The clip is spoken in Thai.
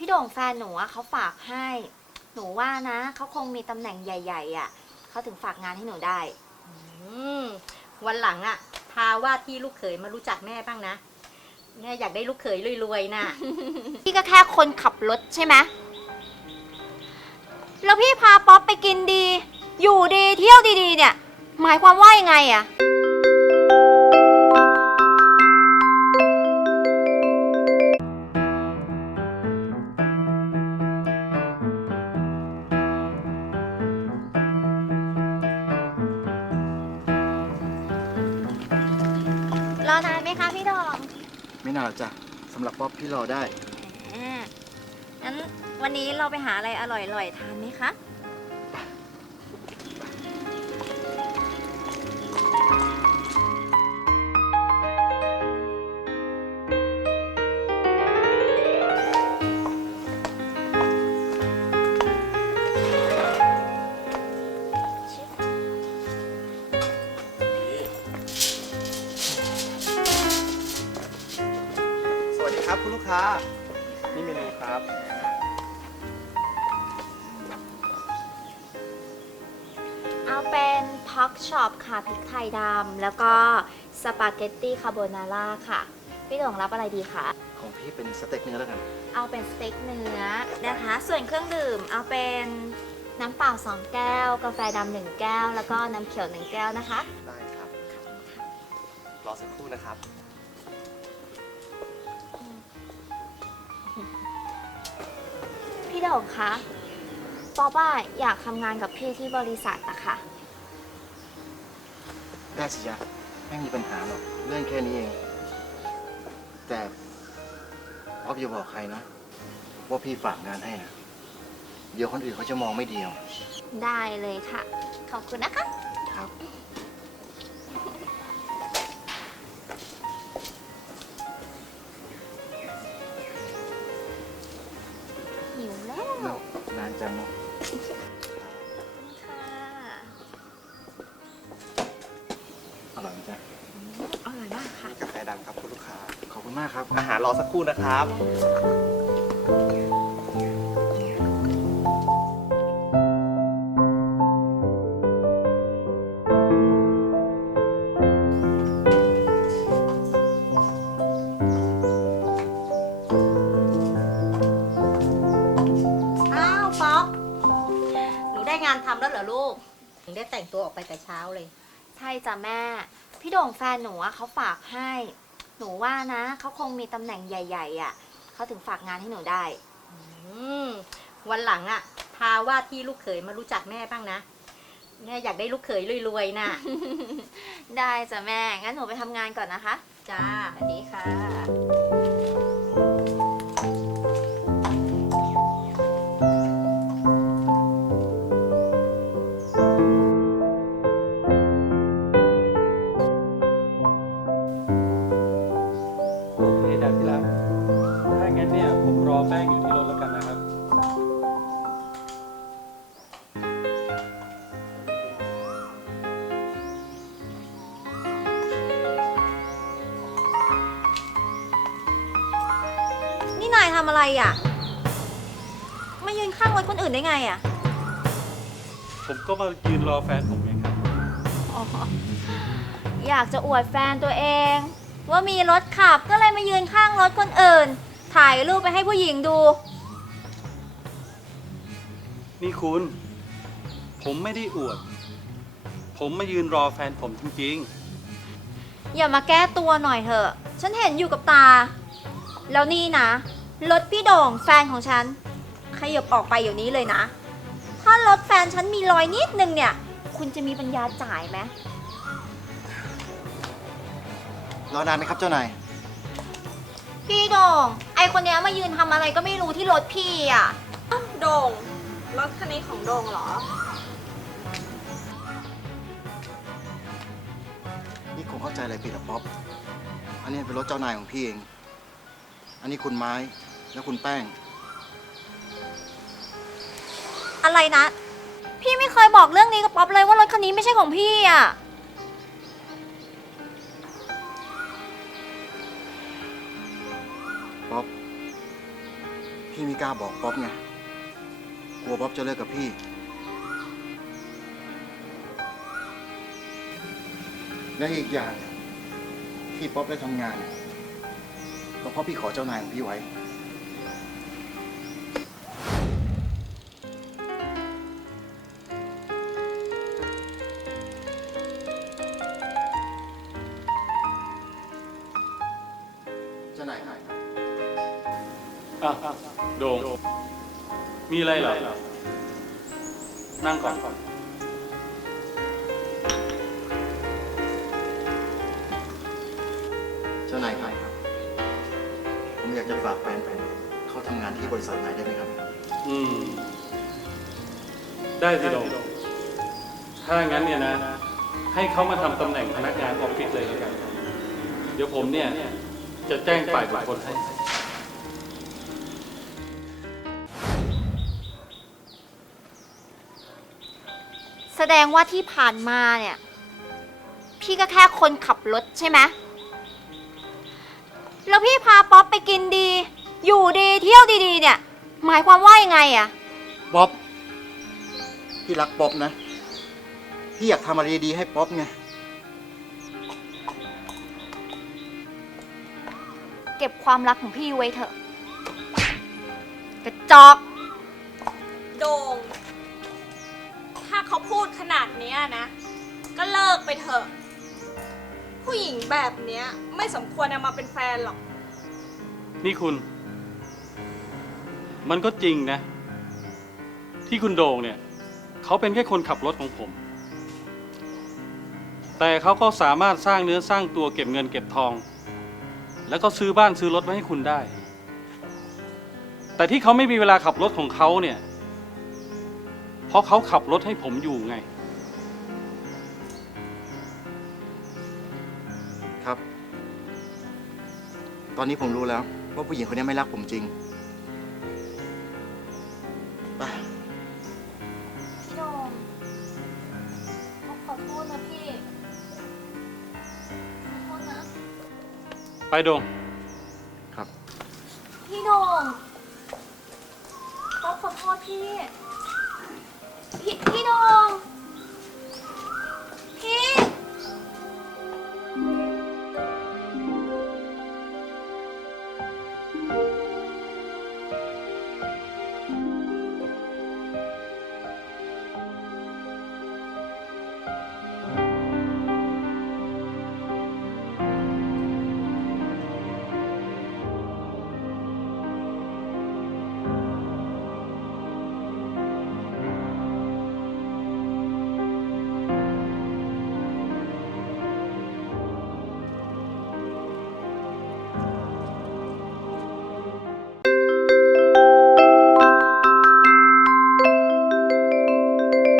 พี่โด่งแฟนหนูอะเขาฝากให้ หนูว่านะ เขาคงมีตำแหน่งใหญ่ๆอะเขาถึงฝากงานให้หนูได้ อืมวันหลังอะพาว่าที่ลูกเขยมารู้จักแม่บ้างนะ แม่อยากได้ลูกเขยรวยๆน่ะ พี่ก็แค่คนขับรถใช่ไหมแล้วพี่พาป๊อปไปกินดี อยู่ดีเที่ยวดีๆเนี่ย หมายความว่ายังไงอะ ไม่นานหรอกจ้ะสำหรับป๊อปพี่รอได้ อ่างั้นวันนี้เราไปหาอะไรอร่อยๆทานไหมคะ ครับคุณลูกค้า นี่เมนูครับ เอาเป็นพ็อกช็อปค่ะพริกไทยดำแล้วก็สปาเกตตี้คาโบนาร่าค่ะ พี่หลงรับอะไรดีคะ ของพี่เป็นสเต็กเนื้อแล้วกัน เอาเป็นสเต็กเนื้อนะคะ ส่วนเครื่องดื่มเอาเป็นน้ำเปล่า 2 แก้ว กาแฟดำหนึ่งแก้ว แล้วก็น้ำเขียว1แก้วนะคะ ได้ครับ รอสักครู่นะครับ พี่โด่งคะป๊อปอะอยากทำงานกับพี่ที่บริษัทอะค่ะ ได้สิจ๊ะไม่มีปัญหาหรอก เรื่องแค่นี้เอง แต่ป๊อปอย่าบอกใครนะ ว่าพี่ฝากงานให้นะเดี๋ยวคนอื่นเขาจะมองไม่ดีเอาได้เลยค่ะ ขอบคุณนะคะ ครับ อร่อยไหมจ๊ะอร่อยมากค่ะกาแฟดำครับคุณลูกค้า ขอบคุณมากครับ อาหารรอสักครู่นะครับ อ้าวป๊อปหนูได้งานทำแล้วเหรอลูกถึงได้แต่งตัวออกไปแต่เช้าเลย ใช่จ้ะแม่ พี่โด่งแฟนหนูอะเขาฝากให้ หนูว่านะเขาคงมีตำแหน่งใหญ่ ๆอะเขาถึงฝากงานให้หนูได้ อืมวันหลังอะพาว่าที่ลูกเขยมารู้จักแม่บ้างนะ แม่อยากได้ลูกเขยรวยๆน่ะได้จ้ะแม่ งั้นหนูไปทำงานก่อนนะคะ จ้าสวัสดีค่ะ ทำอะไรอะมายืนข้างรถคนอื่นได้ไงอะผมก็มายืนรอแฟนผมเองครับ อ๋อ อยากจะอวดแฟนตัวเอง ว่ามีรถขับก็เลยมายืนข้างรถคนอื่น ถ่ายรูปไปให้ผู้หญิงดู นี่คุณ ผมไม่ได้อวด ผมมายืนรอแฟนผมจริงอย่ามาแก้ตัวหน่อยเถอะ ฉันเห็นอยู่กับตา แล้วนี่นะ รถพี่โด่งแฟนของฉัน ขยับออกไปเดี๋ยวนี้เลยนะ ถ้ารถแฟนฉันมีรอยนิดนึงเนี่ย คุณจะมีปัญญาจ่ายไหมรอนานไหมครับเจ้านาย พี่โด่ง ไอคนเนี้ยมายืนทำอะไรก็ไม่รู้ที่รถพี่อะ โด่งรถคันนี้ของโด่งเหรอ นี่คงเข้าใจอะไรผิดหรอป๊อป อันนี้เป็นรถเจ้านายของพี่เอง อันนี้คุณไม้ และคุณแป้ง อะไรนะ พี่ไม่เคยบอกเรื่องนี้กับป๊อปเลยว่ารถคันนี้ไม่ใช่ของพี่อะ ป๊อปพี่พี่ไม่กล้าบอกป๊อปไง กลัวป๊อปจะเลิกกับพี่ และอีกอย่างที่ป๊อปได้ทำงานเนี่ยก็เพราะพี่ขอเจ้านายของพี่ไว้ อะโดง มีอะไรเหรอ นั่งก่อน เจ้านายครับ ผมอยากจะฝากแฟนไปเขาทำงานที่บริษัทนายได้ไหมครับ อืม ได้สิโดง ถ้างั้นเนี่ยนะ ให้เขามาทำตำแหน่งพนักงานออฟฟิศเลยแล้วกัน เดี๋ยวผมเนี่ย จะแจ้งฝ่ายบุคคลให้ แสดงว่าที่ผ่านมาเนี่ย พี่ก็แค่คนขับรถใช่ไหมแล้วพี่พาป๊อปไปกินดี อยู่ดีเที่ยวดีๆ เนี่ย หมายความว่ายังไงอะป๊อปพี่รักป๊อปนะ พี่อยากทำอะไรดีๆให้ป๊อปไง เก็บความรักของพี่ไว้เถอะ กระจอก โดงถ้า เขาพูดขนาดเนี้ยนะ ก็เลิกไปเถอะ ผู้หญิงแบบเนี้ยไม่สมควรเอามาเป็นแฟนหรอก นี่คุณ มันก็จริงนะ ที่คุณโดงเนี่ย เขาเป็นแค่คนขับรถของผม แต่เขาก็สามารถสร้างเนื้อสร้างตัวเก็บเงินเก็บทอง แล้วก็ซื้อบ้านซื้อรถไว้ให้คุณได้ แต่ที่เขาไม่มีเวลาขับรถของเขาเนี่ย เพราะเขาขับรถให้ผมอยู่ไง ครับ ตอนนี้ผมรู้แล้ว ว่าผู้หญิงคนนี้ไม่รักผมจริงไปพี่โดมขอโทษนะพี่ ขอโทษนะ ไปโดงครับ พี่โดมก็ขอโทษพี่